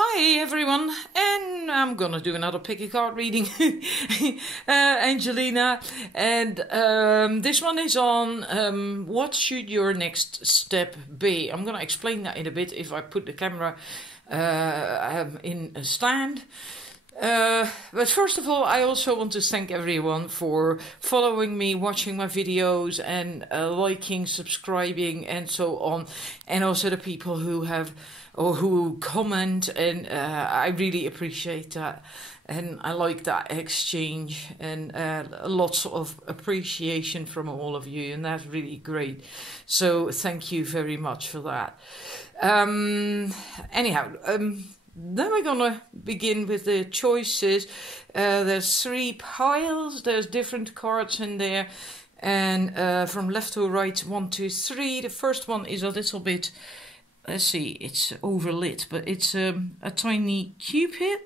Hi everyone, and I'm gonna do another pick a card reading. Angelina, and this one is on what should your next step be. I'm gonna explain that in a bit if I put the camera in a stand. But first of all, I also want to thank everyone for following me, watching my videos, and liking, subscribing, and so on, and also the people who have or who comment, and I really appreciate that, and I like that exchange, and lots of appreciation from all of you, and that's really great. So thank you very much for that. Anyhow. Then we're gonna begin with the choices. There's 3 piles, there's different cards in there, and from left to right, 1, 2, 3. The first one is a little bit, let's see, it's overlit, but it's a tiny cupid.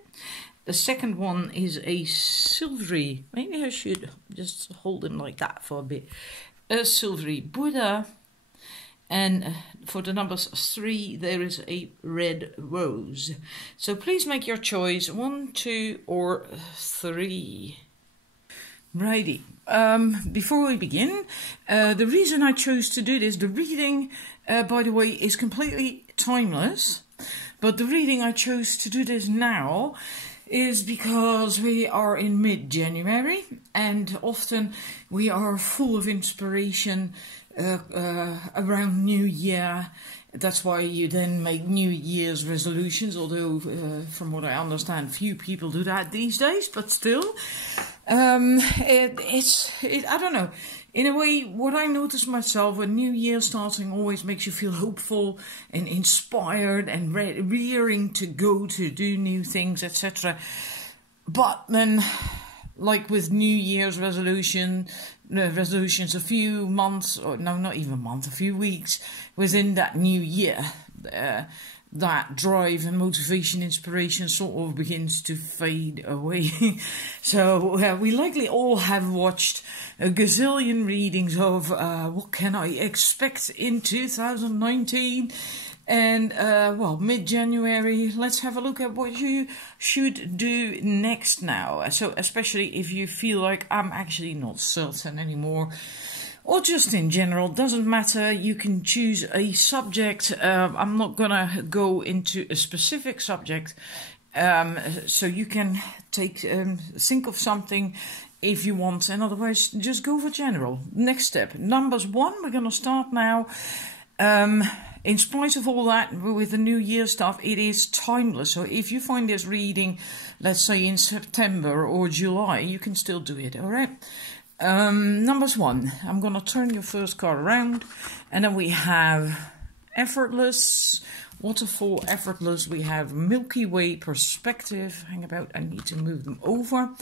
The second one is a silvery, maybe I should just hold him like that for a bit, a silvery Buddha. And for the numbers 3, there is a red rose. So please make your choice, 1, 2, or 3. Righty. Before we begin, the reason I chose to do this, the reading, by the way, is completely timeless. But the reading I chose to do this now is because we are in mid-January, and often we are full of inspiration around New Year. That's why you then make New Year's resolutions, although from what I understand few people do that these days, but still I don't know, in a way what I notice myself, when New Year starting always makes you feel hopeful and inspired and rearing to go to do new things, etc. But then, like with New Year's resolutions a few months, or no, not even a month, a few weeks within that new year, that drive and motivation, inspiration sort of begins to fade away. So we likely all have watched a gazillion readings of what can I expect in 2019. And, well, mid-January, let's have a look at what you should do next now. So, especially if you feel like I'm actually not certain anymore, or just in general, doesn't matter. You can choose a subject. I'm not gonna go into a specific subject, so you can think of something if you want, and otherwise just go for general. Next step, numbers 1, we're gonna start now. In spite of all that, with the New Year stuff, it is timeless. So if you find this reading, let's say in September or July, you can still do it, all right? Numbers 1, I'm going to turn your first card around, and then we have Effortless, Waterfall, Effortless. We have Milky Way, Perspective. Hang about, I need to move them over.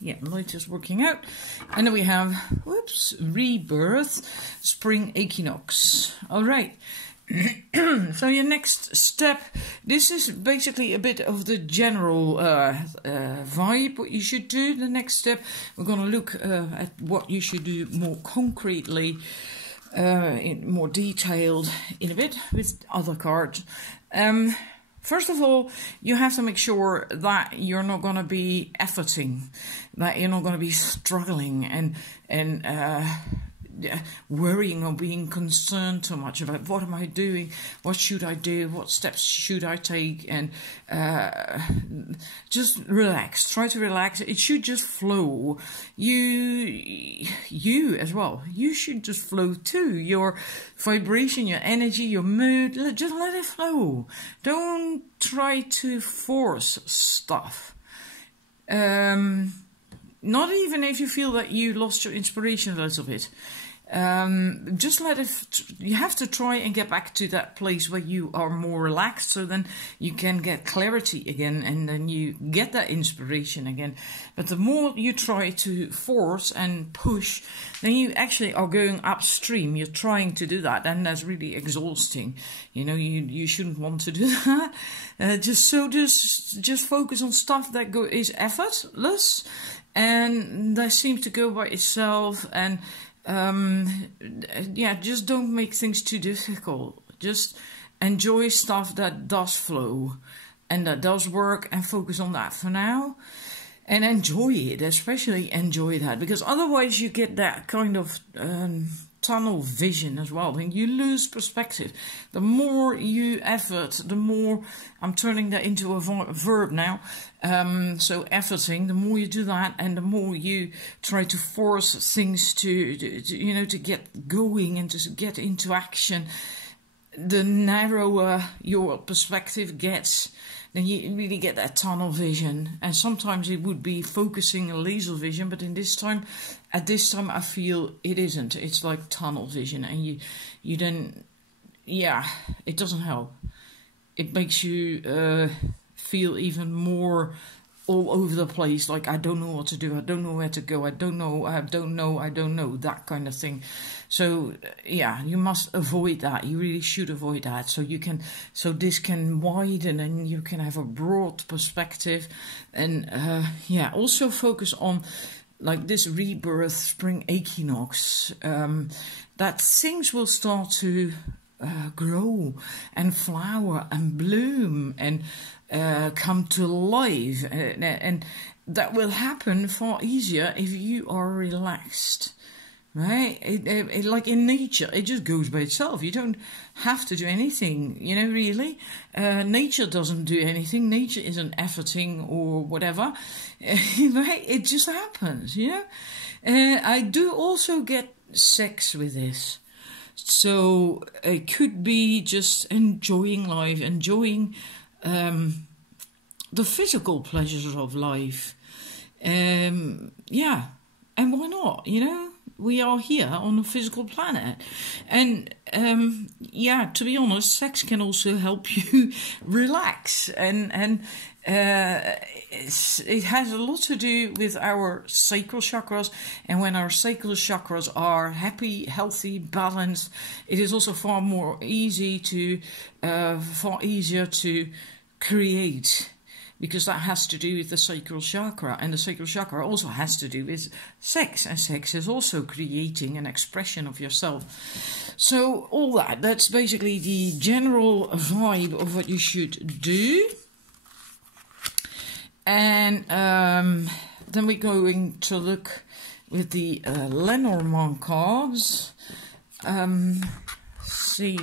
Yeah, light is working out. And then we have, whoops, Rebirth, Spring Equinox. All right. So your next step, this is basically a bit of the general vibe, what you should do. The next step, we're going to look at what you should do more concretely, in more detailed in a bit with other cards. First of all, you have to make sure that you're not going to be efforting, that you're not going to be struggling and worrying or being concerned too much about what am I doing, what should I do, what steps should I take, and just relax. Try to relax. It should just flow. You as well. You should just flow too. Your vibration, your energy, your mood. Just let it flow. Don't try to force stuff. Not even if you feel that you lost your inspiration a little bit. Just let it, you have to try and get back to that place where you are more relaxed, so then you can get clarity again, and then you get that inspiration again. But the more you try to force and push, then you actually are going upstream. You're trying to do that, and that's really exhausting. You know, you shouldn't want to do that. Just focus on stuff that is effortless, and that seems to go by itself. And yeah, just don't make things too difficult. Just enjoy stuff that does flow and that does work, and focus on that for now. And enjoy it, especially enjoy that, because otherwise you get that kind of tunnel vision as well, and you lose perspective. The more you effort, the more, I'm turning that into a verb now, so efforting, the more you do that, and the more you try to force things to get going and to get into action, the narrower your perspective gets. Then you really get that tunnel vision, and sometimes it would be focusing a laser vision, but at this time I feel it isn't. It's like tunnel vision, and you then, it doesn't help. It makes you feel even more all over the place, like I don't know what to do, I don't know where to go, I don't know, that kind of thing. So you must avoid that. You really should avoid that, so this can widen and you can have a broad perspective, and also focus on, like this rebirth, spring equinox, that things will start to grow and flower and bloom and come to life, and that will happen far easier if you are relaxed, right? It like in nature, it just goes by itself. You don't have to do anything, really. Nature doesn't do anything. Nature isn't efforting or whatever, right? It just happens, I do also get sex with this. So it could be just enjoying life, enjoying the physical pleasures of life. And why not? We are here on a physical planet, and to be honest, sex can also help you relax, and it has a lot to do with our sacral chakras, and when our sacral chakras are happy, healthy, balanced, it is also far easier to create, because that has to do with the sacral chakra, and the sacral chakra also has to do with sex, and sex is also creating an expression of yourself. So all that's basically the general vibe of what you should do. And then we're going to look with the Lenormand cards. See.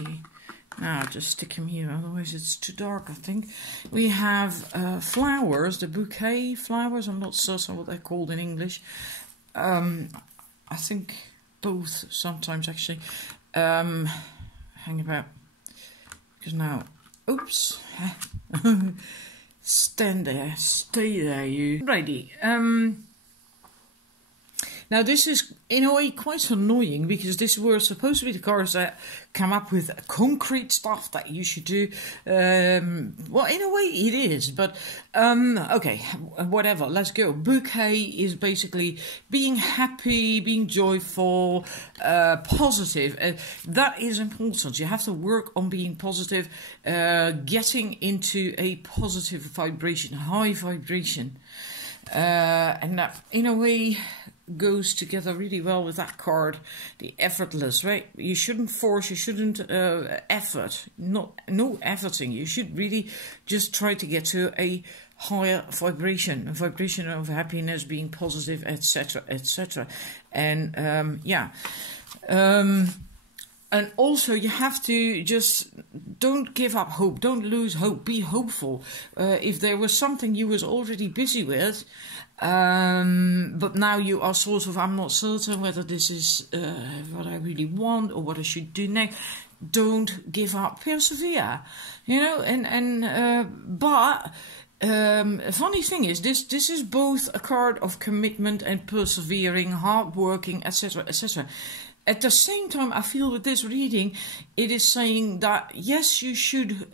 Now, just stick him here, otherwise it's too dark, I think. We have flowers, the bouquet flowers. I'm not certain what they're called in English. I think both sometimes, actually. Hang about. Because now, oops. Stand there, stay there, you. Righty. Now, this is, in a way, quite annoying, because these were supposed to be the cards that come up with concrete stuff that you should do. Well, in a way, it is, but, okay, whatever, let's go. Bouquet is basically being happy, being joyful, positive. That is important. You have to work on being positive, getting into a positive vibration, high vibration. And that, in a way, goes together really well with that card, the effortless, right? You shouldn't force, you shouldn't effort, no efforting. You should really just try to get to a higher vibration, a vibration of happiness, being positive, etc., etc. And and also you have to just don't give up hope, don't lose hope, be hopeful. If there was something you was already busy with, but now you are sort of, I'm not certain whether this is what I really want or what I should do next. Don't give up, persevere, but funny thing is, this is both a card of commitment and persevering, hard working, etc., etc. At the same time, I feel with this reading, it is saying that yes, you should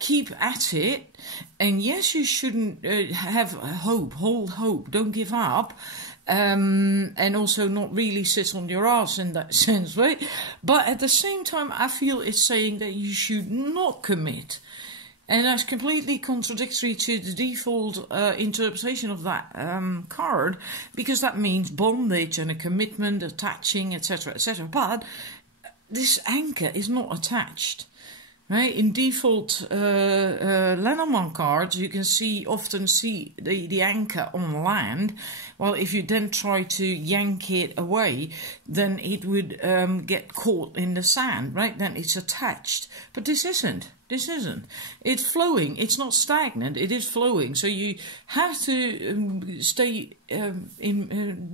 keep at it, and yes, you shouldn't have hope, hold hope, don't give up, and also not really sit on your ass in that sense, right? But at the same time, I feel it's saying that you should not commit. And that's completely contradictory to the default interpretation of that card, because that means bondage and a commitment, attaching, etc., etc. But this anchor is not attached. Right, in default Lenormand cards, you can often see the anchor on land. Well, if you then try to yank it away, then it would get caught in the sand, right? Then it's attached. But this isn't. This isn't. It's flowing. It's not stagnant. It is flowing. So you have to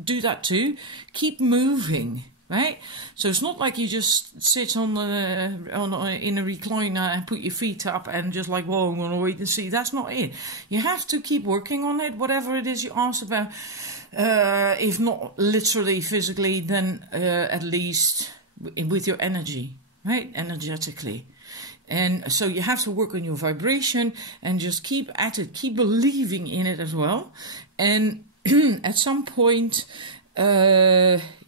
do that too. Keep moving. Right, so it's not like you just sit in a recliner and put your feet up and just like, well, I'm going to wait and see. That's not it. You have to keep working on it, whatever it is you ask about. If not literally physically, then at least with your energy, right? Energetically. And so you have to work on your vibration and just keep at it, keep believing in it as well. And at some point,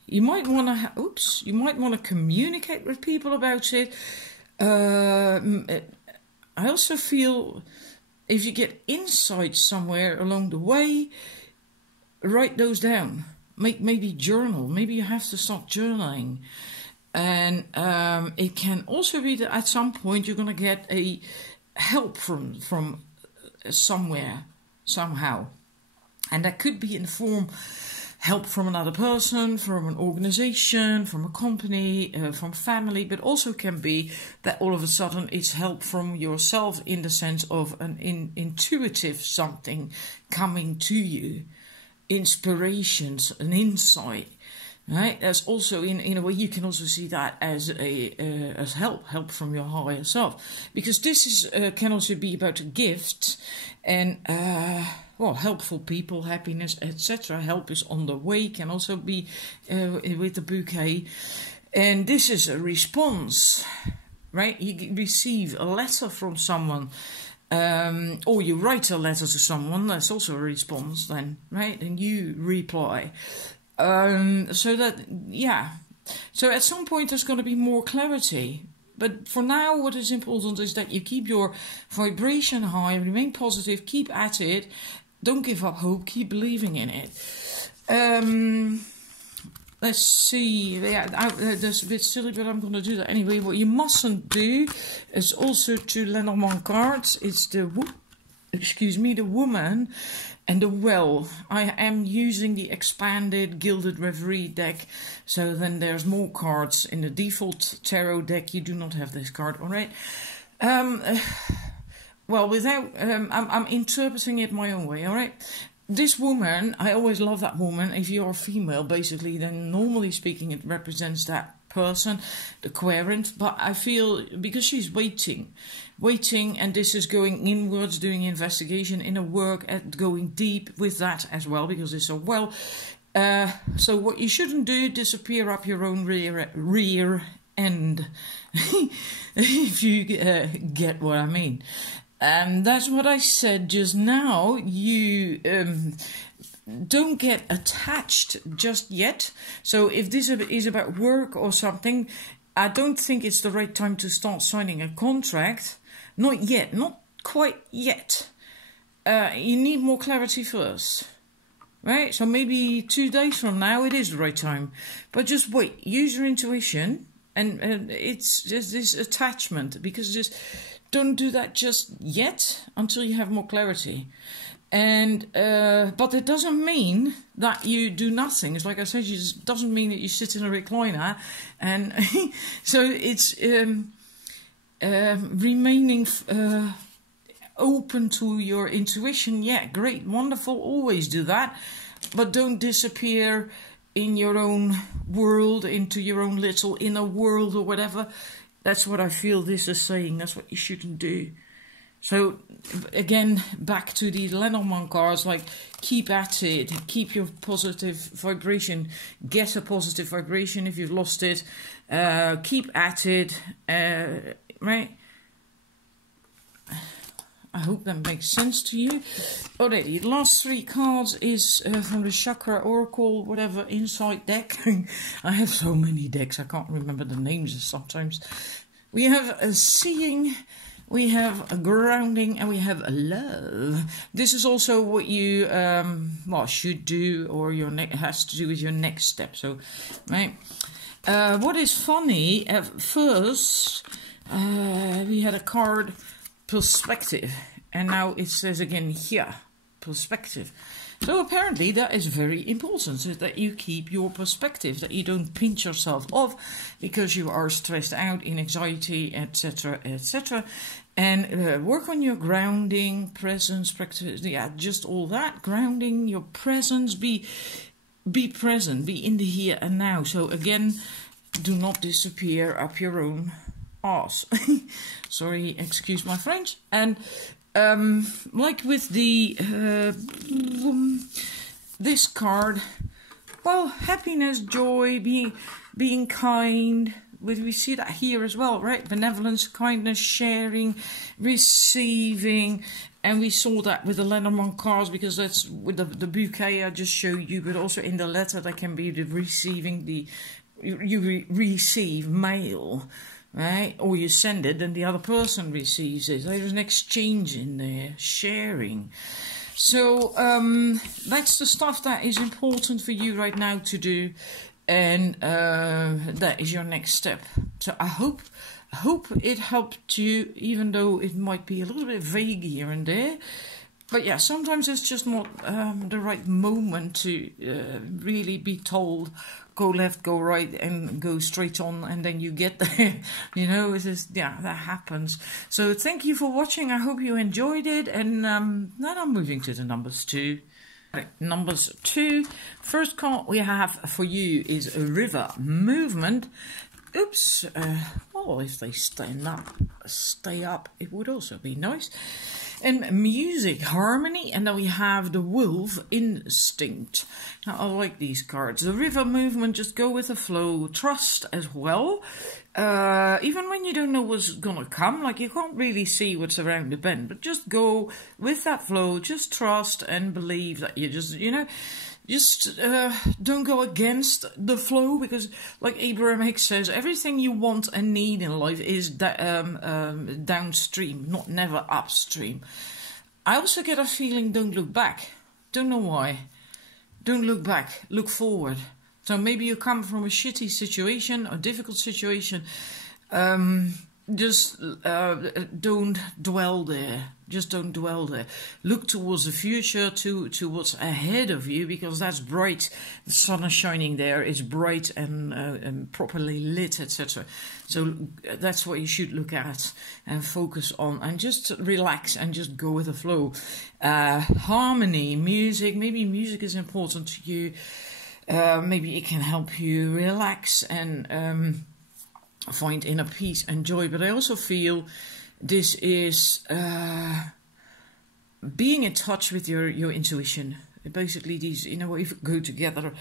you might want to communicate with people about it. I also feel if you get insights somewhere along the way, write those down. Maybe journal. Maybe you have to start journaling. And it can also be that at some point you're going to get a help from somewhere, somehow. And that could be in the form help from another person, from an organization, from a company, from family, but also can be that all of a sudden it's help from yourself in the sense of an intuitive something coming to you, inspirations, an insight, right? That's also in a way you can also see that as as help from your higher self, because this is can also be about gifts and well, helpful people, happiness, etc. Help is on the way, can also be with the bouquet. And this is a response, right? You receive a letter from someone, or you write a letter to someone, that's also a response then, right? And you reply. So that, yeah. So at some point there's going to be more clarity. But for now, what is important is that you keep your vibration high, remain positive, keep at it. Don't give up hope. Keep believing in it. Let's see. Yeah, that's a bit silly, but I'm going to do that anyway. What you mustn't do is also to Lenormand cards. It's the woman and the well. I am using the expanded Gilded Reverie deck. So then there's more cards. In the default tarot deck, you do not have this card. All right. Well, I'm interpreting it my own way, all right? This woman, I always love that woman. If you're a female, basically, then normally speaking, it represents that person, the querent. But I feel, because she's waiting, and this is going inwards, doing investigation, inner work, at going deep with that as well, because it's a well. So what you shouldn't do, disappear up your own rear end, if you get what I mean. And that's what I said just now. You don't get attached just yet. So if this is about work or something, I don't think it's the right time to start signing a contract. Not yet, not quite yet. You need more clarity first. Right? So maybe 2 days from now it is the right time. But just wait, use your intuition. And it's just this attachment, because just don't do that just yet until you have more clarity. And but it doesn't mean that you do nothing. It's like I said, it just doesn't mean that you sit in a recliner. And so it's remaining open to your intuition. Yeah, great, wonderful, always do that. But don't disappear in your own world, into your own little inner world or whatever. That's what I feel this is saying. That's what you shouldn't do. So, again, back to the Lenormand cards, like, keep at it. Keep your positive vibration. Get a positive vibration if you've lost it. Keep at it. Right? I hope that makes sense to you. Alrighty, the last 3 cards is from the Chakra Oracle, whatever, Insight deck. I have so many decks, I can't remember the names sometimes. We have a Seeing, we have a Grounding, and we have a Love. This is also what you should do, or has to do with your next step. So, right. What is funny, at first we had a card perspective, and now it says again here, perspective. So apparently that is very important, so that you keep your perspective, that you don't pinch yourself off because you are stressed out, in anxiety, etc., etc. And work on your grounding, presence, practice, yeah, just all that, grounding, your presence, be present, be in the here and now. So again, do not disappear up your own arse. Sorry, excuse my French. And like with the this card, well, happiness, joy, being kind. We see that here as well, right? Benevolence, kindness, sharing, receiving. And we saw that with the Lenormand cards, because that's with the bouquet I just showed you, but also in the letter that can be the receiving, you receive mail, right? Or you send it and the other person receives it. There's an exchange in there, sharing. So that's the stuff that is important for you right now to do. And that is your next step. So I hope it helped you, even though it might be a little bit vague here and there. But yeah, sometimes it's just not the right moment to really be told, go left, go right, and go straight on, and then you get there. You know, it is, yeah, that happens. So thank you for watching. I hope you enjoyed it. And then I'm moving to the numbers 2. Numbers 2. First card we have for you is a river movement. Oops. Oh, if they stay up, it would also be nice. And music, harmony, and then we have the wolf instinct. Now, I like these cards. The river movement, just go with the flow. Trust as well. Even when you don't know what's gonna come, like you can't really see what's around the bend, but just go with that flow. Just trust and believe that you just, you know, just don't go against the flow, because like Abraham Hicks says, everything you want and need in life is downstream, not never upstream. I also get a feeling, don't look back. Don't know why. Don't look back, look forward. So maybe you come from a shitty situation, a difficult situation. Just don't dwell there. Just don't dwell there. Look towards the future, to what's ahead of you, because that's bright. The sun is shining there. It's bright and properly lit, etc. So that's what you should look at and focus on, and just relax and just go with the flow. Harmony, music. Maybe music is important to you. Maybe it can help you relax and find inner peace and joy. But I also feel this is being in touch with your intuition. Basically, these, you know, if go together.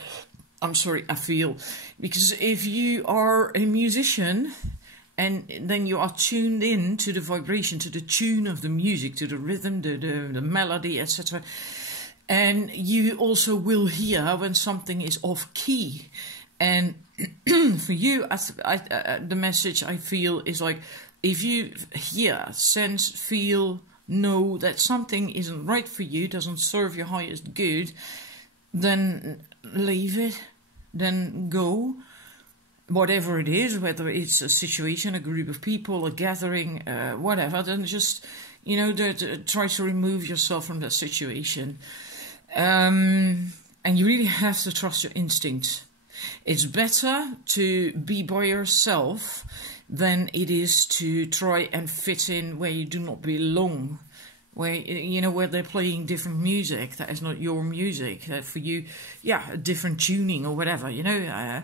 I feel, because if you are a musician and then you are tuned in to the vibration, to the tune of the music, to the rhythm, the melody, etc., and you also will hear when something is off key. And for you, the message I feel is like, if you hear, sense, feel, know that something isn't right for you, doesn't serve your highest good, then leave it, then go. Whatever it is, whether it's a situation, a group of people, a gathering, whatever, then just, you know, try to remove yourself from that situation. And you really have to trust your instincts. It's better to be by yourself than it is to try and fit in where you do not belong, where, you know, where they're playing different music that is not your music, for you, yeah, a different tuning or whatever, you know.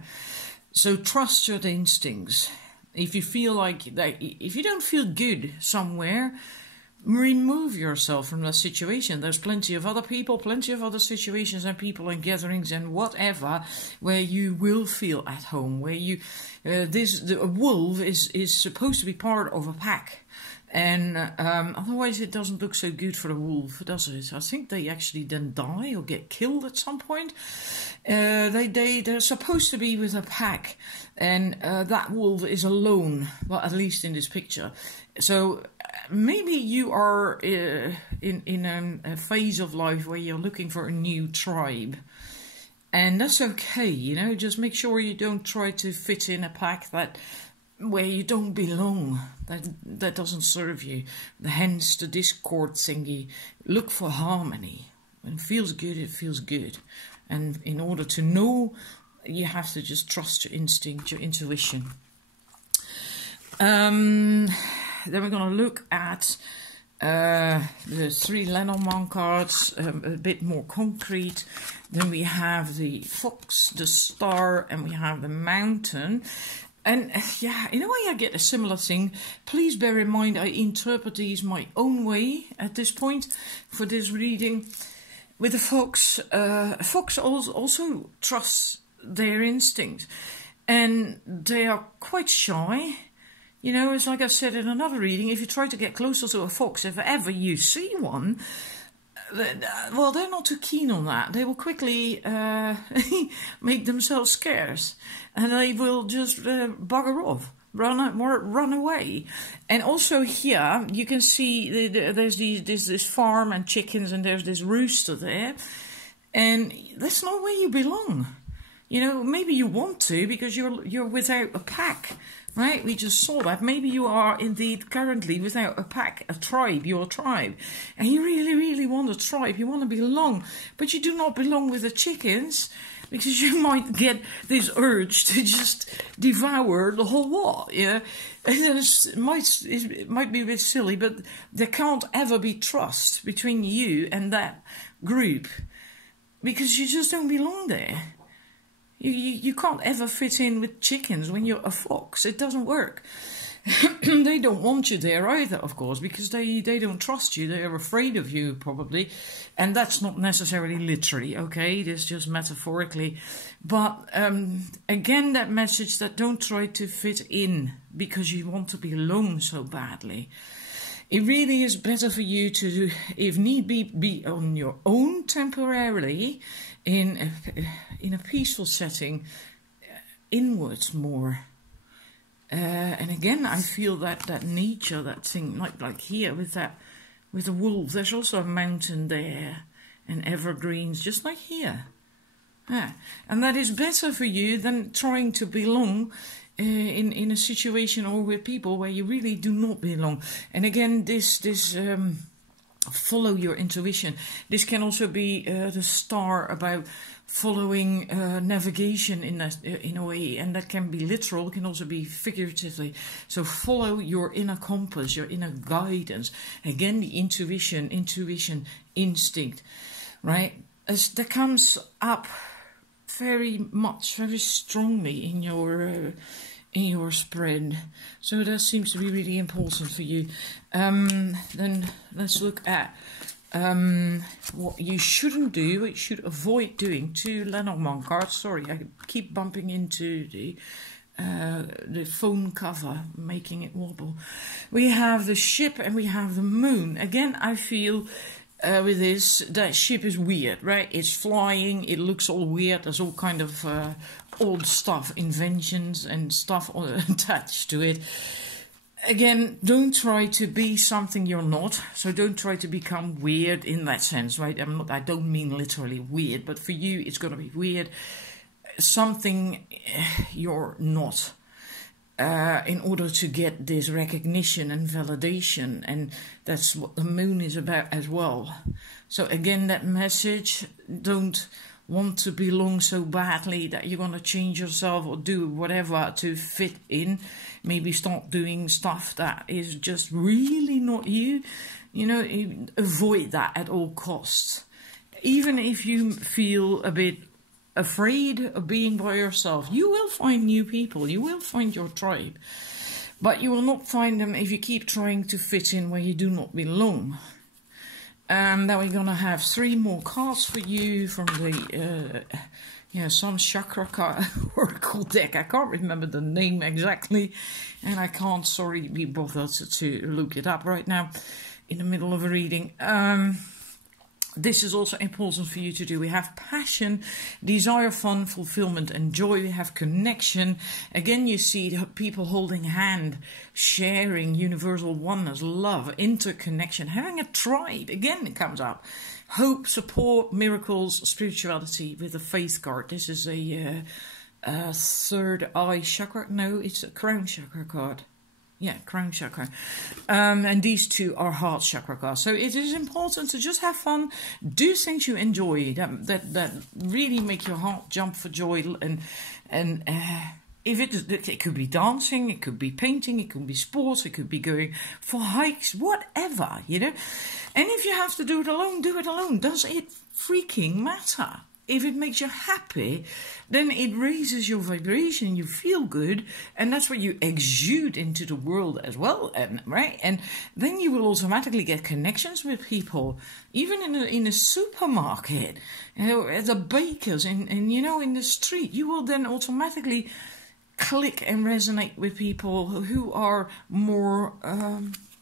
So trust your instincts. If you feel like that, if you don't feel good somewhere, remove yourself from that situation. There's plenty of other people, plenty of other situations and people and gatherings and whatever where you will feel at home, where you a wolf is supposed to be part of a pack, and otherwise it doesn't look so good for a wolf, does it? I think they actually then die or get killed at some point. They're supposed to be with a pack, and that wolf is alone, well, at least in this picture. So maybe you are in a phase of life where you're looking for a new tribe. And that's okay, you know, just make sure you don't try to fit in a pack where you don't belong. That doesn't serve you. Hence the discord thingy. Look for harmony. When it feels good, it feels good. And in order to know, you have to just trust your instinct, your intuition. Then we're going to look at the 3 Lenormand cards, a bit more concrete. Then we have the fox, the star, and we have the mountain. And yeah, in a way I get a similar thing. Please bear in mind I interpret these my own way at this point for this reading. With the fox, a fox also trusts their instinct. And they are quite shy. You know, it's like I said in another reading, if you try to get closer to a fox, if ever you see one, well, they're not too keen on that. They will quickly make themselves scarce. And they will just bugger off, run away. And also here, you can see there's this farm and chickens, and there's this rooster there. And that's not where you belong. You know, maybe you want to because you're without a pack. Right, we just saw that. Maybe you are indeed currently without a pack, a tribe, your tribe. And you really, really want a tribe. You want to belong. But you do not belong with the chickens because you might get this urge to just devour the whole lot. Yeah, and it might be a bit silly, but there can't ever be trust between you and that group because you just don't belong there. You can't ever fit in with chickens when you're a fox. It doesn't work. They don't want you there either, of course, because they don't trust you. They are afraid of you, probably. And that's not necessarily literally, okay? It is just metaphorically. But again, that message that don't try to fit in because you want to belong so badly. It really is better for you to, if need be on your own temporarily, in a peaceful setting, inwards more. And again, I feel that nature, that thing, like here with the wolves. There's also a mountain there and evergreens, just like here. Yeah. And that is better for you than trying to belong in a situation or with people where you really do not belong. And again, this follow your intuition. This can also be the star about following navigation in a way, and that can be literal, it can also be figuratively. So follow your inner compass, your inner guidance. Again, the intuition, instinct, right? As that comes up very strongly in your spread. So that seems to be really important for you. Then let's look at what you shouldn't do, what you should avoid doing. 2 Lenormand cards. Sorry, I keep bumping into the phone cover, making it wobble. We have the ship and we have the moon. Again, I feel with this, that ship is weird, right? It's flying, it looks all weird, there's all kind of old stuff, inventions and stuff attached to it. Again, don't try to be something you're not, so don't try to become weird in that sense, right? I don't mean literally weird, but for you it's going to be weird. Something you're not. In order to get this recognition and validation, and that's what the moon is about as well. So again, that message, don't want to belong so badly that you're going to change yourself or do whatever to fit in. Maybe start doing stuff that is just really not you. You know, avoid that at all costs. Even if you feel a bit afraid of being by yourself, you will find new people, you will find your tribe, but you will not find them if you keep trying to fit in where you do not belong. And then we're gonna have 3 more cards for you from the some chakra card oracle deck. I can't remember the name exactly, and I can't, sorry, be bothered to look it up right now in the middle of a reading. This is also important for you to do. We have passion, desire, fun, fulfillment, and joy. We have connection. Again, you see people holding hand, sharing universal oneness, love, interconnection, having a tribe. Again, it comes up. Hope, support, miracles, spirituality with the faith card. This is a third eye chakra. No, it's a crown chakra card. Yeah, crown chakra. And these two are heart chakra cards. So it is important to just have fun, do things you enjoy, that really make your heart jump for joy. And if it could be dancing, it could be painting, it could be sports, it could be going for hikes, whatever, you know. And if you have to do it alone, do it alone. Does it freaking matter? If it makes you happy, then it raises your vibration, you feel good, and that's what you exude into the world as well, right? And then you will automatically get connections with people, even in a supermarket, you know, at the bakers, and you know, in the street. You will then automatically click and resonate with people who are more,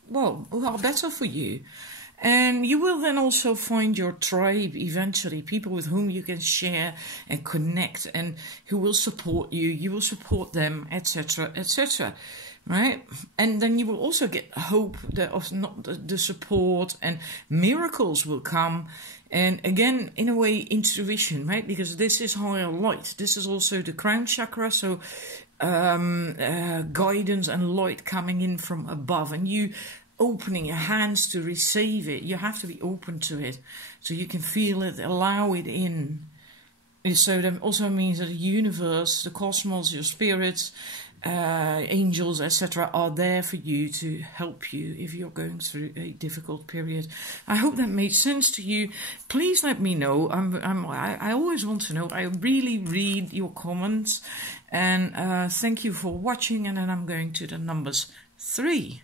who are better for you. And you will then also find your tribe eventually, people with whom you can share and connect and who will support you. You will support them, etc., etc., right? And then you will also get hope, the support, and miracles will come. And again, in a way, intuition, right? Because this is higher light. This is also the crown chakra, so guidance and light coming in from above. And you opening your hands to receive it. You have to be open to it so you can feel it, allow it in. And so that also means that the universe, the cosmos, your spirits, angels, etc. are there for you to help you if you're going through a difficult period. I hope that made sense to you. Please let me know. I always want to know. I really read your comments. And thank you for watching. And then I'm going to the numbers 3.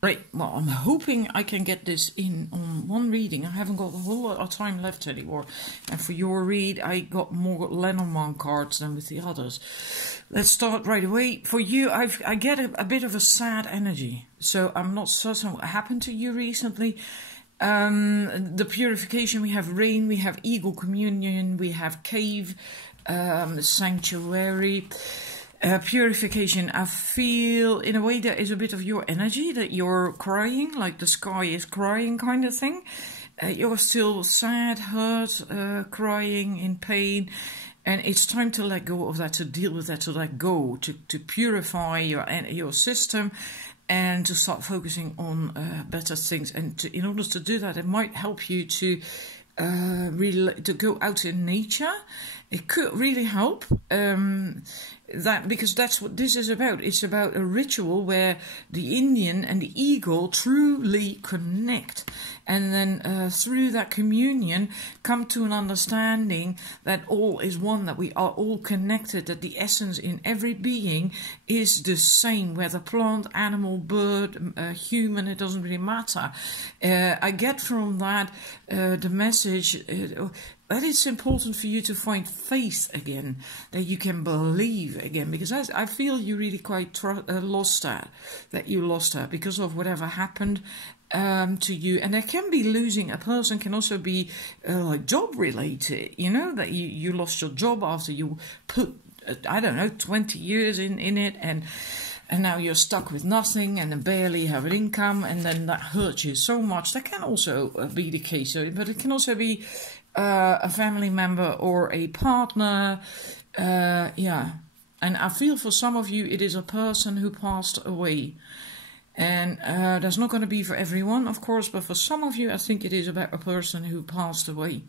Right, well, I'm hoping I can get this in on one reading. I haven't got a whole lot of time left anymore. And for your read, I got more Lenormand cards than with the others. Let's start right away. For you, I get a bit of a sad energy. So I'm not certain what happened to you recently. The purification, we have rain, we have eagle communion, we have cave, sanctuary. Purification, I feel in a way there is a bit of your energy that you're crying, like the sky is crying kind of thing. You're still sad, hurt, crying, in pain. And it's time to let go of that, to deal with that, to let go, to purify your system and to start focusing on better things. And in order to do that, it might help you to go out in nature. It could really help. Because that's what this is about. It's about a ritual where the Indian and the eagle truly connect, and then through that communion come to an understanding that all is one, that we are all connected, that the essence in every being is the same, whether plant, animal, bird, human, it doesn't really matter. I get from that the message that it's important for you to find faith again, that you can believe again, because I feel you really quite lost that you lost her because of whatever happened to you. And there can be losing a person, can also be like job related, you know, that you lost your job after you put, I don't know, 20 years in it, and now you're stuck with nothing and barely have an income, and then that hurts you so much. That can also be the case, but it can also be a family member or a partner, yeah. And I feel for some of you it is a person who passed away. And that's not going to be for everyone, of course, but for some of you I think it is about a person who passed away.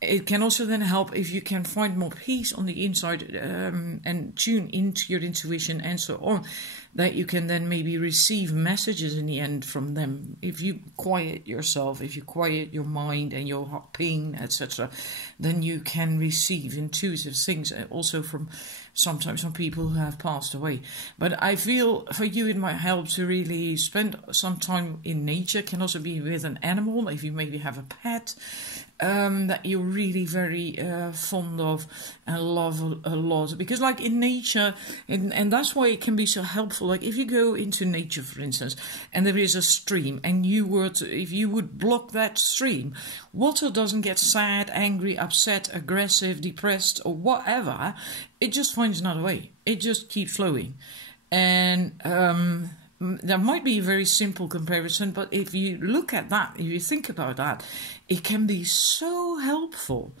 It can also then help if you can find more peace on the inside and tune into your intuition and so on, that you can then maybe receive messages in the end from them. If you quiet yourself, if you quiet your mind and your pain, etc., then you can receive intuitive things also from sometimes from people who have passed away. But I feel for you it might help to really spend some time in nature. It can also be with an animal, if you maybe have a pet that you're really very fond of and love a lot. Because like in nature, and that's why it can be so helpful, like if you go into nature, for instance, and there is a stream, and if you would block that stream, water doesn't get sad, angry, upset, aggressive, depressed, or whatever. It just finds another way. It just keeps flowing. And that might be a very simple comparison, but if you look at that, if you think about that, it can be so helpful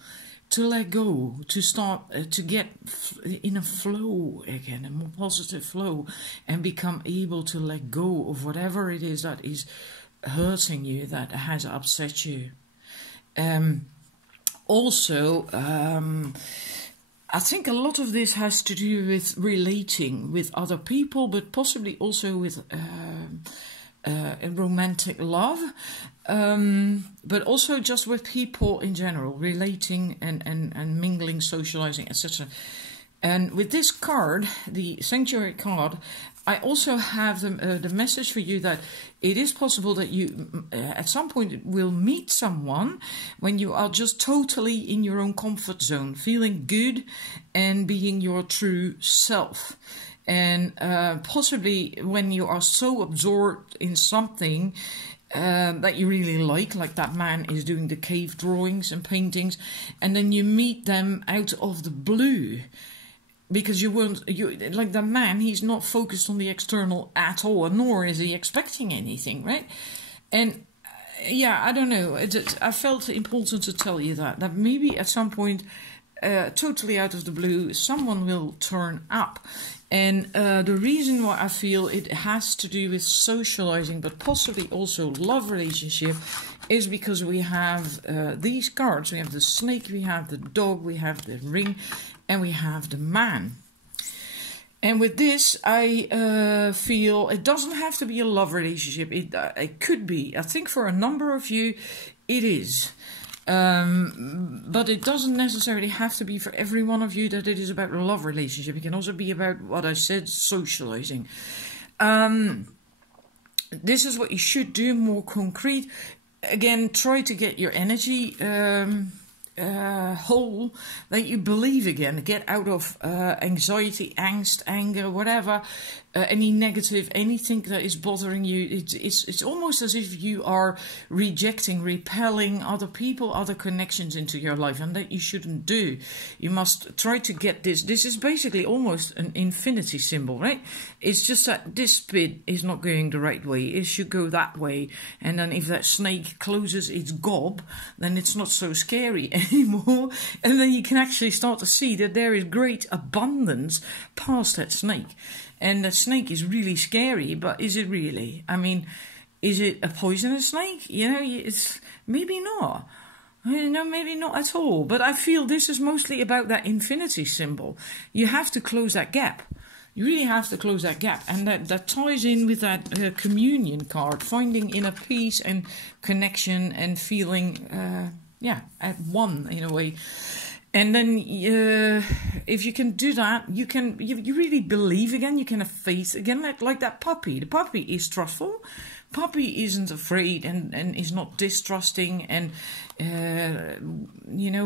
to let go, to start to get in a flow again, a more positive flow, and become able to let go of whatever it is that is hurting you, that has upset you. Also, I think a lot of this has to do with relating with other people, but possibly also with romantic love, but also just with people in general, relating and mingling, socializing, etc. And with this card, the Sanctuary card, I also have the message for you that it is possible that you at some point will meet someone when you are just totally in your own comfort zone, feeling good and being your true self. And possibly when you are so absorbed in something that you really like that man is doing the cave drawings and paintings, and then you meet them out of the blue. Because like the man, he's not focused on the external at all, nor is he expecting anything, right? And yeah, I don't know. I felt important to tell you that maybe at some point, totally out of the blue, someone will turn up. And the reason why I feel it has to do with socializing, but possibly also love relationship, is because we have these cards. We have the snake, we have the dog, we have the ring, and we have the man. And with this, I feel it doesn't have to be a love relationship. It could be. I think for a number of you, it is. But it doesn't necessarily have to be for every one of you that it is about a love relationship. It can also be about what I said, socializing. This is what you should do, more concrete. Again, try to get your energy whole, that you believe again. Get out of anxiety, angst, anger, whatever, any negative, anything that is bothering you. It's almost as if you are rejecting, repelling other people, other connections into your life, and that you shouldn't do. You must try to get this. This is basically almost an infinity symbol, right? It's just that this bit is not going the right way. It should go that way. And then if that snake closes its gob, then it's not so scary anymore. And then you can actually start to see that there is great abundance past that snake. And that snake is really scary, but is it really? I mean, is it a poisonous snake? You know, it's maybe not. You know, maybe not at all. But I feel this is mostly about that infinity symbol. You have to close that gap. You really have to close that gap. And that ties in with that communion card, finding inner peace and connection and feeling, at one in a way. And then if you can do that, you really believe again, you can have faith again, like that puppy. The puppy is trustful. Puppy isn't afraid and is not distrusting and,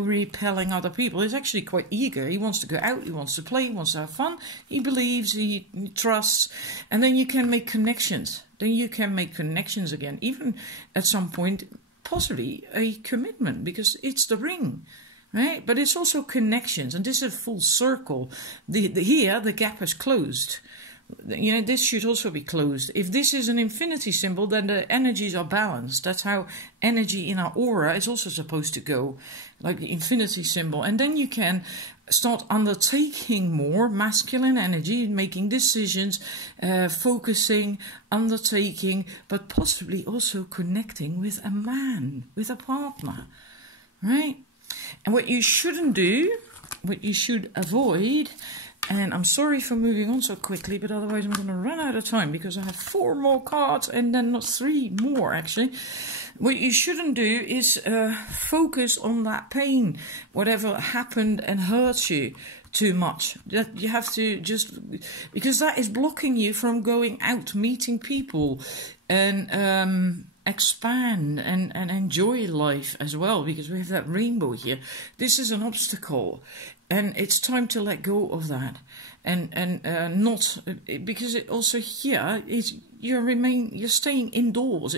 repelling other people. He's actually quite eager. He wants to go out, he wants to play, he wants to have fun. He believes, he trusts, and then you can make connections. Then you can make connections again, even at some point, possibly a commitment, because it's the ring. Right, but it's also connections, and this is a full circle. Here, the gap is closed. You know, this should also be closed. If this is an infinity symbol, then the energies are balanced. That's how energy in our aura is also supposed to go, like the infinity symbol. And then you can start undertaking more masculine energy, making decisions, focusing, undertaking, but possibly also connecting with a man, with a partner, right? And what you shouldn't do, what you should avoid, and I'm sorry for moving on so quickly, but otherwise I'm going to run out of time because I have 4 more cards and then not 3 more actually. What you shouldn't do is focus on that pain, whatever happened and hurt you. too much. That you have to just, because that is blocking you from going out, meeting people, and expand and enjoy life as well, because we have that rainbow here. This is an obstacle, and it's time to let go of that, and not, because it also here is you're staying indoors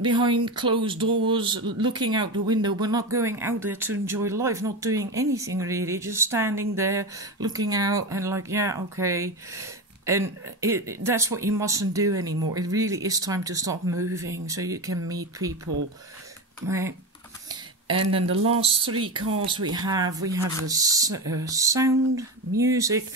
behind closed doors, looking out the window, but not going out there to enjoy life, not doing anything really, just standing there looking out and like, yeah, okay. And that's what you mustn't do anymore. It really is time to stop moving so you can meet people, right? And then the last three cards we have the sound, music,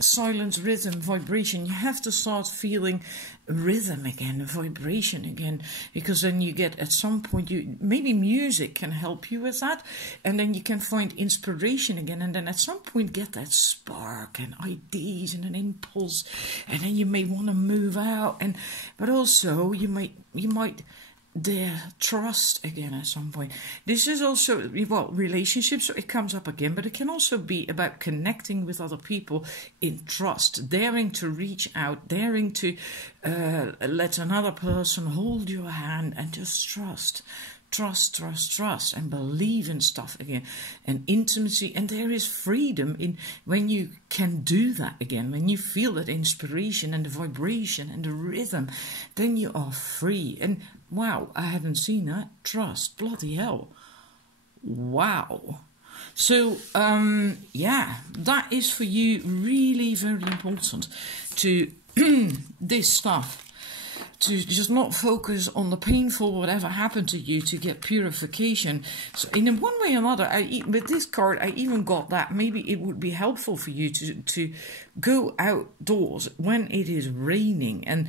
silence, rhythm, vibration. You have to start feeling rhythm again, vibration again, because then you get, at some point, maybe music can help you with that, and then you can find inspiration again, and then at some point get that spark and ideas and an impulse, and then you may want to move out, but also you might dare trust again at some point. This is also, well, relationships, so it comes up again, but it can also be about connecting with other people in trust, daring to reach out, daring to let another person hold your hand and just trust, and believe in stuff again, and intimacy. And there is freedom in when you can do that again, when you feel that inspiration and the vibration and the rhythm, then you are free. And wow, I hadn't seen that. Trust, bloody hell. Wow. So, yeah, that is for you really very important to this stuff. To just not focus on the painful whatever happened to you, to get purification. So in one way or another, with this card, I even got that maybe it would be helpful for you to go outdoors when it is raining and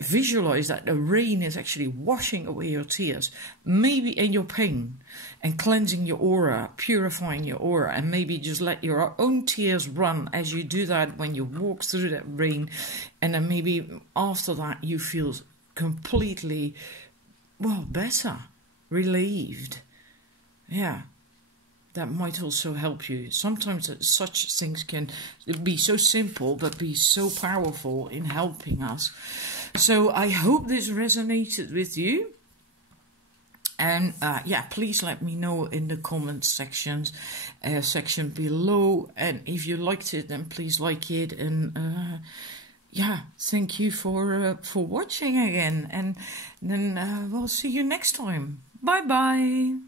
visualize that the rain is actually washing away your tears, maybe in your pain, and cleansing your aura, purifying your aura, and maybe just let your own tears run as you do that when you walk through that rain, and then maybe after that you feel completely, well, better, relieved. Yeah. That might also help you. Sometimes such things can be so simple but be so powerful in helping us. So I hope this resonated with you. And yeah, please let me know in the comments section below. And if you liked it, then please like it. And yeah, thank you for watching again. And then we'll see you next time. Bye bye.